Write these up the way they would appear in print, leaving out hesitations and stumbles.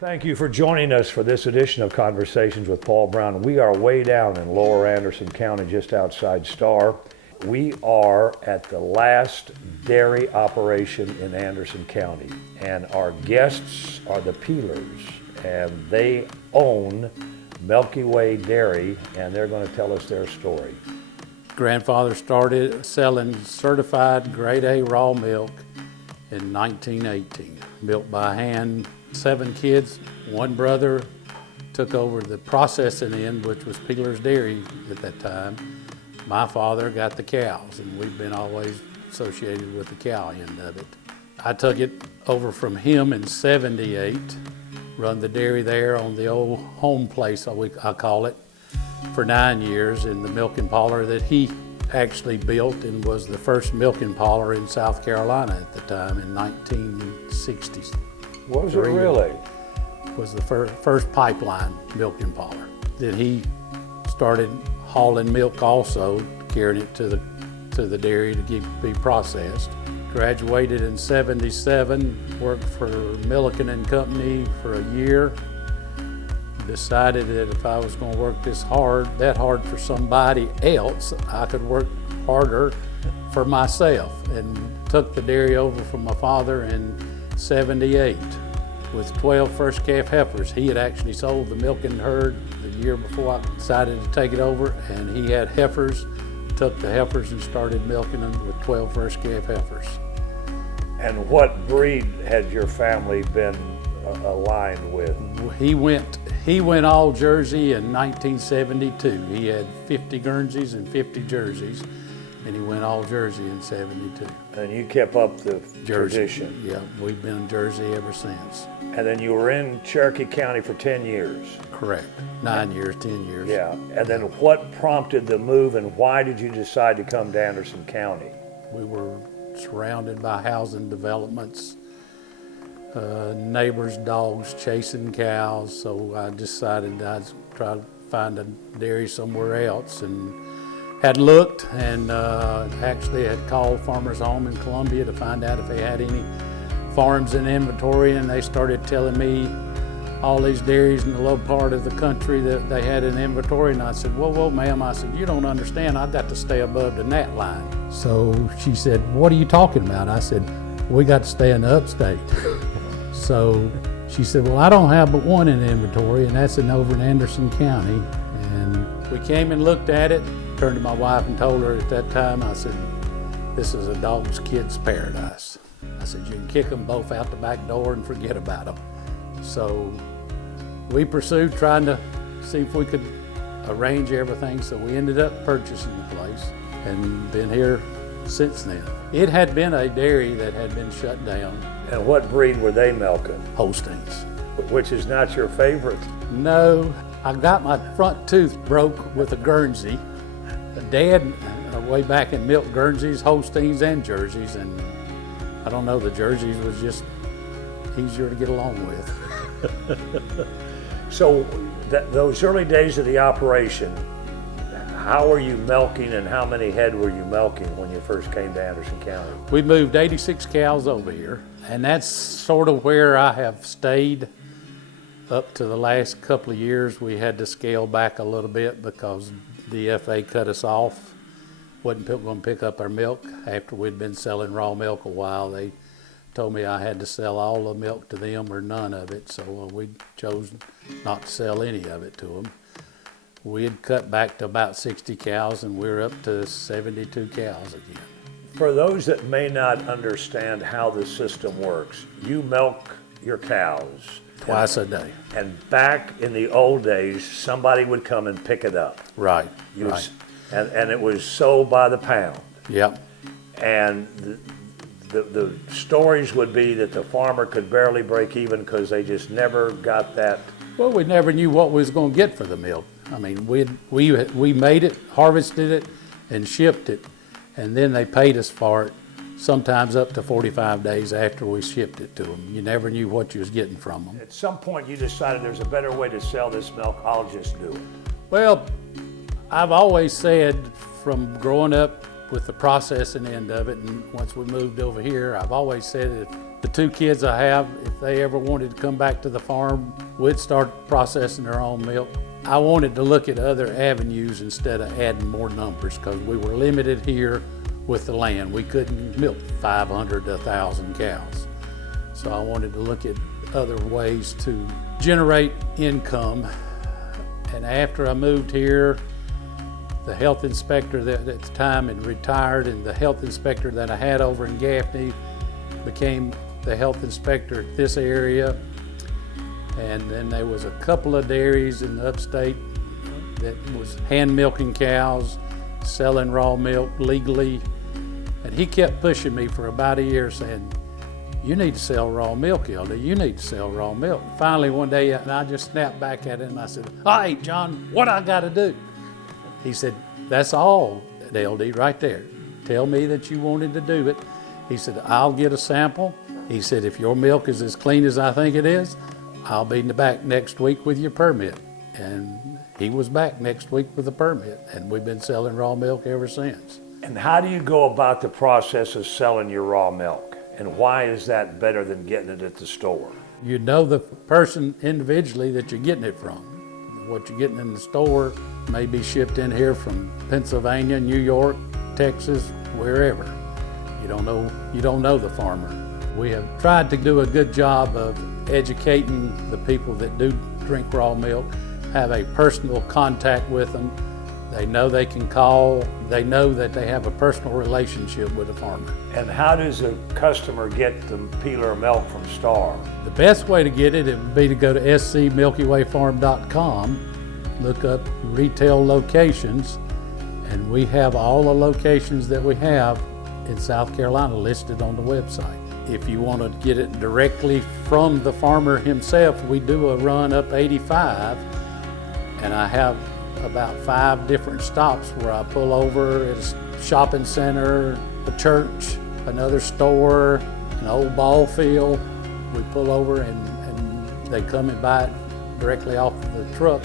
Thank you for joining us for this edition of Conversations with Paul Brown. We are way down in Lower Anderson County, just outside Star. We are at the last dairy operation in Anderson County, and our guests are the Peelers, and they own Milky Way Dairy, and they're going to tell us their story. Grandfather started selling certified grade A raw milk in 1918, milk by hand. 7 kids, 1 brother took over the processing end, which was Peeler's Dairy at that time. My father got the cows, and we've been always associated with the cow end of it. I took it over from him in '78, run the dairy there on the old home place, I call it, for 9 years in the milking parlor that he actually built and was the first milking parlor in South Carolina at the time in 1960s. Was it really? Was the first pipeline milking parlor. Then he started hauling milk also, carrying it to the dairy to be processed. Graduated in '77, worked for Milliken and Company for a year. Decided that if I was going to work that hard for somebody else, I could work harder for myself, and took the dairy over from my father in '78 with 12 first calf heifers. He had actually sold the milking herd the year before I decided to take it over, and he had heifers, took the heifers and started milking them with 12 first calf heifers. And what breed had your family been aligned with? He went all Jersey in 1972. He had 50 Guernseys and 50 Jerseys, and he went all Jersey in '72. And you kept up the Jersey. tradition. Yeah, we've been in Jersey ever since. And then you were in Cherokee County for 10 years. Correct. 9 years, 10 years. Yeah. And then what prompted the move, and why did you decide to come to Anderson County? We were surrounded by housing developments, neighbors' dogs chasing cows, so I decided I'd try to find a dairy somewhere else, and had looked and actually had called Farmers Home in Columbia to find out if they had any farms in inventory, and they started telling me all these dairies in the low part of the country that they had in inventory, and I said, whoa, ma'am, I said, you don't understand, I've got to stay above the gnat line. So she said, what are you talking about? I said, we got to stay in the upstate. So she said, well, I don't have but one in inventory, and that's over in Anderson County. And we came and looked at it, turned to my wife and told her at that time, I said, this is a dog's kid's paradise. I said, you can kick them both out the back door and forget about them. So we pursued trying to see if we could arrange everything, so we ended up purchasing the place and been here since then. It had been a dairy that had been shut down. And what breed were they milking? Holsteins. Which is not your favorite? No, I got my front tooth broke with a Guernsey. Dad, way back in milk Guernseys, Holsteins, and Jerseys, and I don't know, the Jerseys was just easier to get along with. So those early days of the operation, how were you milking, and how many head were you milking when you first came to Anderson County? We moved 86 cows over here, and that's sort of where I have stayed up to the last couple of years. We had to scale back a little bit because DFA cut us off. Wasn't going to pick up our milk after we'd been selling raw milk a while. They told me I had to sell all the milk to them or none of it, so we chose not to sell any of it to them. We had cut back to about 60 cows, and we're up to 72 cows again. For those that may not understand how the system works, you milk your cows Twice a day. And back in the old days, somebody would come and pick it up. Right, You right. And it was sold by the pound. Yep. And the stories would be that the farmer could barely break even because they just never got that. Well, we never knew what we was going to get for the milk. I mean, we made it, harvested it, and shipped it, and then they paid us for it, sometimes up to 45 days after we shipped it to them. You never knew what you was getting from them. At some point, you decided there's a better way to sell this milk. I'll just do it. Well, I've always said from growing up with the processing end of it, and once we moved over here, I've always said The 2 kids I have, if they ever wanted to come back to the farm, we'd start processing their own milk. I wanted to look at other avenues instead of adding more numbers because we were limited here with the land. We couldn't milk 500 to 1,000 cows. So I wanted to look at other ways to generate income. And after I moved here, the health inspector that at the time had retired, and the health inspector that I had over in Gaffney became the health inspector at this area. And then there was a couple of dairies in the upstate that was hand milking cows, selling raw milk legally. And he kept pushing me for about a year saying, you need to sell raw milk, LD, you need to sell raw milk. Finally one day, and I just snapped back at him and I said, all right, John, what I gotta do? He said, that's all, LD, right there. Tell me that you wanted to do it. He said, I'll get a sample. He said, if your milk is as clean as I think it is, I'll be back next week with your permit. And he was back next week with a permit, and we've been selling raw milk ever since. And how do you go about the process of selling your raw milk? And why is that better than getting it at the store? You know the person individually that you're getting it from. What you're getting in the store may be shipped in here from Pennsylvania, New York, Texas, wherever. You don't know the farmer. We have tried to do a good job of educating the people that do drink raw milk, have a personal contact with them. They know they can call. They know that they have a personal relationship with a farmer. And how does a customer get the peeler milk from Star? The best way to get it would be to go to scmilkywayfarm.com, look up retail locations, and we have all the locations that we have in South Carolina listed on the website. If you want to get it directly from the farmer himself, we do a run up 85, and I have about 5 different stops where I pull over at a shopping center, a church, another store, an old ball field. We pull over and they come and buy it directly off of the truck,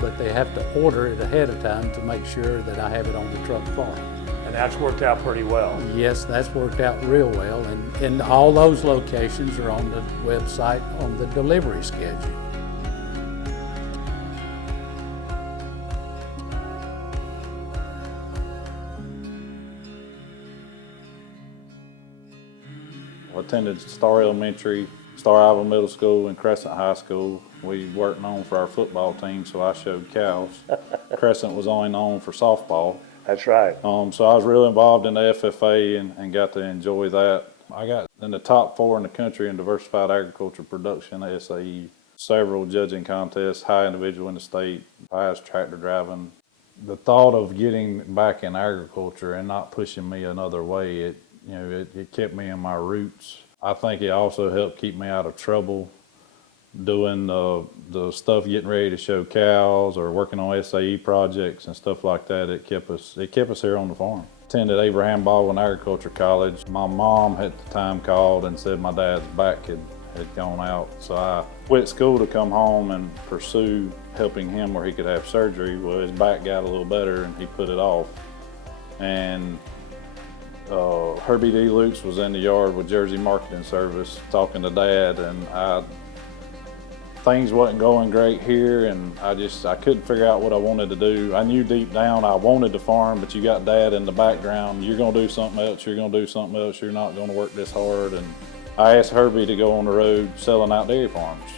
but they have to order it ahead of time to make sure that I have it on the truck for them. And that's worked out pretty well. Yes, that's worked out real well, and all those locations are on the website on the delivery schedule. I attended Star Elementary, Star Alva Middle School, and Crescent High School. We weren't known for our football team, so I showed cows. Crescent was only known for softball. That's right. So I was really involved in the FFA and got to enjoy that. I got in the top 4 in the country in diversified agriculture production at SAE. Several judging contests, high individual in the state, highest tractor driving. The thought of getting back in agriculture and not pushing me another way, it kept me in my roots. I think it also helped keep me out of trouble doing the stuff, getting ready to show cows or working on SAE projects and stuff like that. It kept us here on the farm. Attended Abraham Baldwin Agriculture College. My mom at the time called and said my dad's back had gone out. So I quit school to come home and pursue helping him where he could have surgery. Well, his back got a little better and he put it off. And Herbie D. Lutz was in the yard with Jersey Marketing Service talking to Dad, and things wasn't going great here, and I couldn't figure out what I wanted to do. I knew deep down I wanted to farm, but you got Dad in the background. You're gonna do something else, you're gonna do something else, you're not gonna work this hard. And I asked Herbie to go on the road selling out dairy farms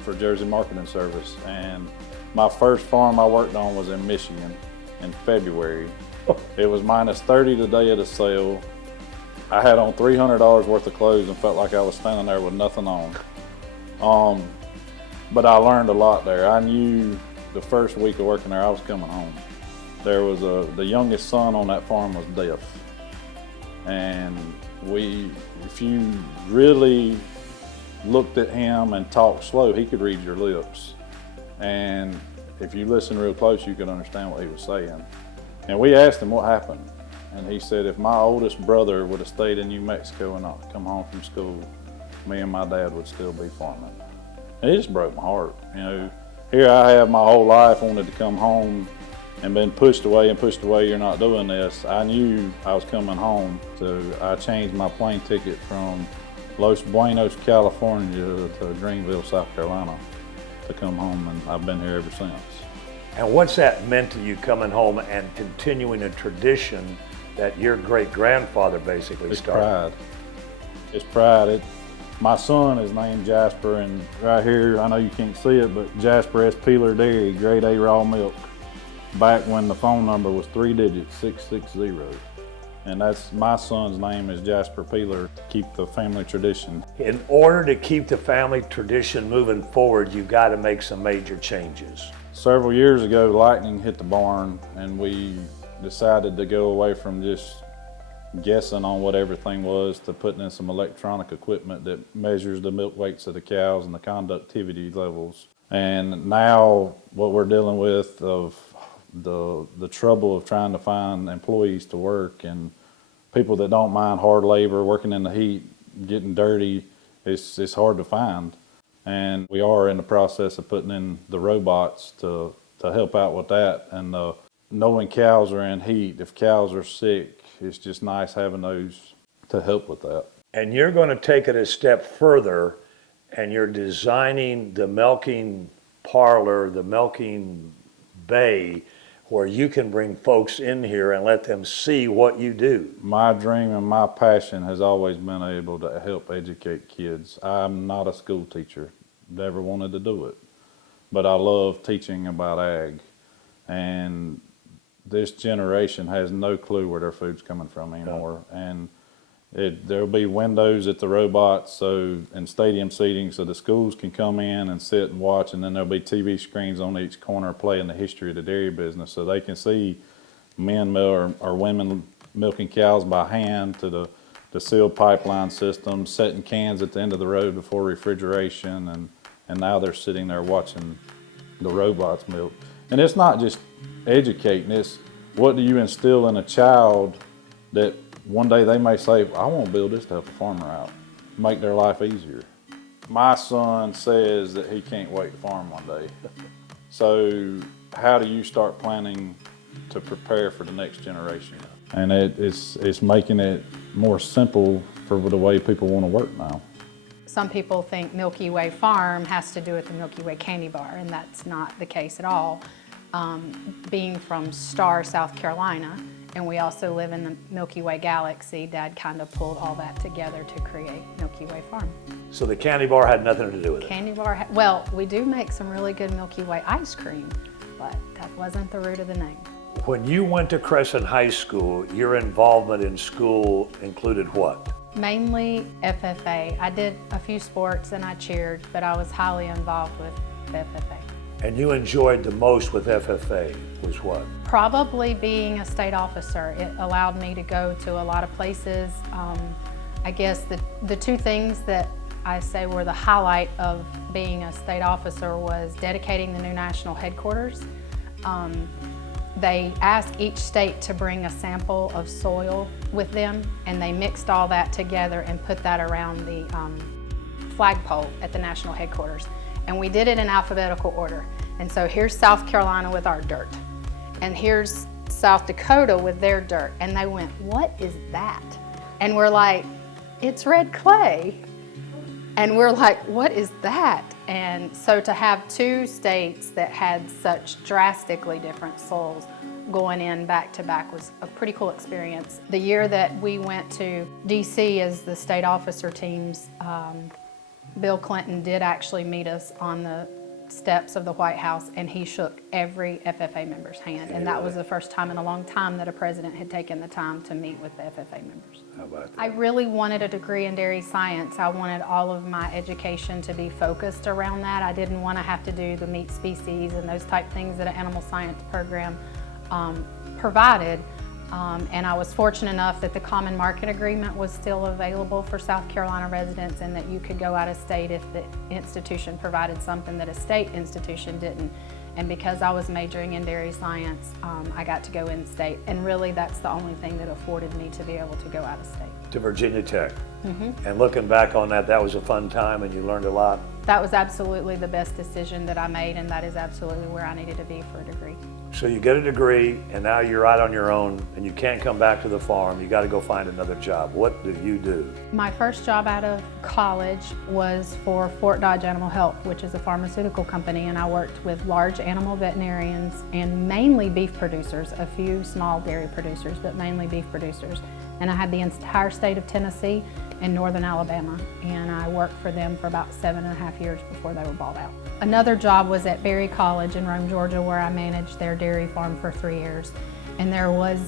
for Jersey Marketing Service. And my first farm I worked on was in Michigan in February. It was minus 30 the day of the sale. I had on $300 worth of clothes and felt like I was standing there with nothing on. But I learned a lot there. I knew the first week of working there I was coming home. There was the youngest son on that farm was deaf. And if you really looked at him and talked slow, he could read your lips. And if you listen real close, you could understand what he was saying. And we asked him what happened. And he said, if my oldest brother would have stayed in New Mexico and not come home from school, me and my dad would still be farming. And it just broke my heart. Here I have my whole life wanted to come home and been pushed away, you're not doing this. I knew I was coming home, so I changed my plane ticket from Los Buenos, California to Greenville, South Carolina to come home, and I've been here ever since. And what's that meant to you coming home and continuing a tradition that your great-grandfather basically started? Pride. It's pride. My son is named Jasper, and right here, I know you can't see it, but Jasper S. Peeler Dairy, grade A raw milk, back when the phone number was 3 digits, 660. And that's my son's name is Jasper Peeler, to keep the family tradition. In order to keep the family tradition moving forward, you've got to make some major changes. Several years ago, lightning hit the barn, and we decided to go away from just guessing on what everything was to putting in some electronic equipment that measures the milk weights of the cows and the conductivity levels. And now what we're dealing with of the trouble of trying to find employees to work and people that don't mind hard labor, working in the heat, getting dirty, it's hard to find. And we are in the process of putting in the robots to help out with that. And knowing cows are in heat, if cows are sick, it's just nice having those to help with that. And you're going to take it a step further, and you're designing the milking parlor, the milking bay, where you can bring folks in here and let them see what you do. My dream and my passion has always been able to help educate kids. I'm not a school teacher, never wanted to do it, but I love teaching about ag. And this generation has no clue where their food's coming from anymore. And there'll be windows at the robots and stadium seating so the schools can come in and sit and watch, and then there'll be TV screens on each corner playing the history of the dairy business so they can see men or women milking cows by hand to the sealed pipeline system, setting cans at the end of the road before refrigeration, and now they're sitting there watching the robots milk. And it's not just educating, it's what do you instill in a child that one day they may say, I want to build this to help a farmer out, make their life easier. My son says that he can't wait to farm one day. So how do you start planning to prepare for the next generation? And it's making it more simple for the way people want to work now. Some people think Milky Way Farm has to do with the Milky Way candy bar, and that's not the case at all. Being from Star, South Carolina, and we also live in the Milky Way galaxy, Dad kind of pulled all that together to create Milky Way Farm. So the candy bar had nothing to do with it? Candy bar, well, we do make some really good Milky Way ice cream, but that wasn't the root of the name. When you went to Crescent High School, your involvement in school included what? Mainly FFA. I did a few sports and I cheered, but I was highly involved with FFA. And you enjoyed the most with FFA was what? Probably being a state officer. It allowed me to go to a lot of places. I guess the two things that I say were the highlight of being a state officer was dedicating the new national headquarters. They asked each state to bring a sample of soil with them, and they mixed all that together and put that around the flagpole at the national headquarters. And we did it in alphabetical order. And so here's South Carolina with our dirt, and here's South Dakota with their dirt. And they went, what is that? And we're like, it's red clay. And we're like, what is that? And so to have two states that had such drastically different soils going in back to back was a pretty cool experience. The year that we went to DC as the state officer teams, Bill Clinton did actually meet us on the steps of the White House, and he shook every FFA member's hand. And that was the first time in a long time that a president had taken the time to meet with the FFA members. How about that? I really wanted a degree in dairy science. I wanted all of my education to be focused around that. I didn't want to have to do the meat species and those type things that an animal science program provided. And I was fortunate enough that the Common Market Agreement was still available for South Carolina residents, and that you could go out of state if the institution provided something that a state institution didn't. And because I was majoring in dairy science, I got to go in state. And really that's the only thing that afforded me to be able to go out of state. To Virginia Tech. Mm-hmm. And looking back on that, that was a fun time and you learned a lot. That was absolutely the best decision that I made, and that is absolutely where I needed to be for a degree. So you get a degree, and now you're out on your own, and you can't come back to the farm. You got to go find another job. What do you do? My first job out of college was for Fort Dodge Animal Health, which is a pharmaceutical company, and I worked with large animal veterinarians and mainly beef producers, a few small dairy producers, but mainly beef producers. And I had the entire state of Tennessee and northern Alabama, and I worked for them for about 7.5 years before they were bought out. Another job was at Berry College in Rome, Georgia, where I managed their dairy farm for 3 years. And there was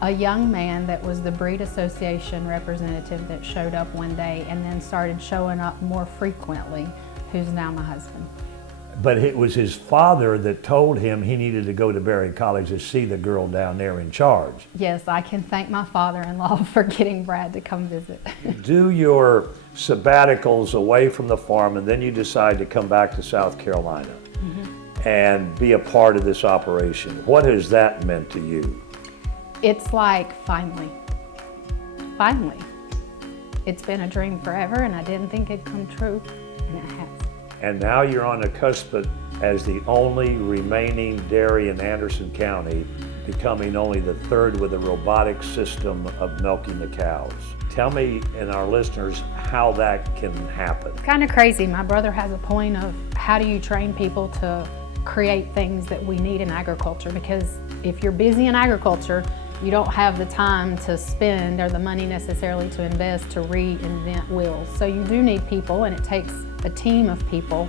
a young man that was the breed association representative that showed up one day and then started showing up more frequently, who's now my husband. But it was his father that told him he needed to go to Berry College to see the girl down there in charge. Yes, I can thank my father-in-law for getting Brad to come visit. Do your sabbaticals away from the farm, and then you decide to come back to South Carolina and be a part of this operation. What has that meant to you? It's like finally. It's been a dream forever, and I didn't think it'd come true, and it has. And now you're on the cusp as the only remaining dairy in Anderson County, becoming only the third with a robotic system of milking the cows. Tell me and our listeners how that can happen. It's kind of crazy. My brother has a point of how do you train people to create things that we need in agriculture, because if you're busy in agriculture, you don't have the time to spend or the money necessarily to invest to reinvent wheels. So you do need people, and it takes a team of people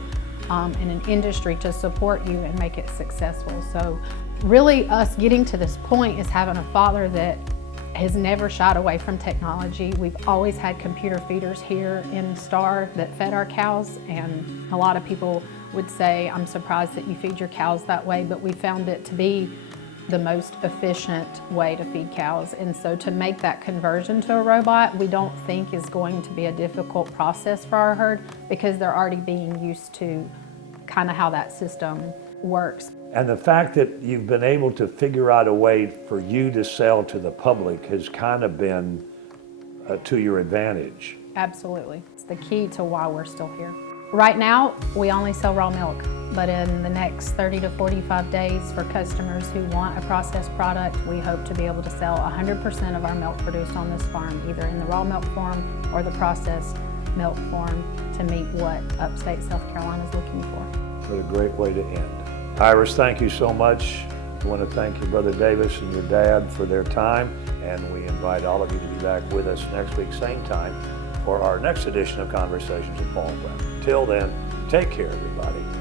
in an industry to support you and make it successful. So really us getting to this point is having a father that has never shied away from technology. We've always had computer feeders here in Star that fed our cows, and a lot of people would say, I'm surprised that you feed your cows that way, but we found it to be the most efficient way to feed cows. And so to make that conversion to a robot, we don't think is going to be a difficult process for our herd, because they're already being used to kind of how that system works. And the fact that you've been able to figure out a way for you to sell to the public has kind of been to your advantage. Absolutely. It's the key to why we're still here. Right now, we only sell raw milk, but in the next 30 to 45 days for customers who want a processed product, we hope to be able to sell 100% of our milk produced on this farm, either in the raw milk form or the processed milk form, to meet what upstate South Carolina is looking for. What a great way to end. Iris, thank you so much. I want to thank your brother Davis and your dad for their time, and we invite all of you to be back with us next week, same time, for our next edition of Conversations with Paul Brown. Till then, take care, everybody.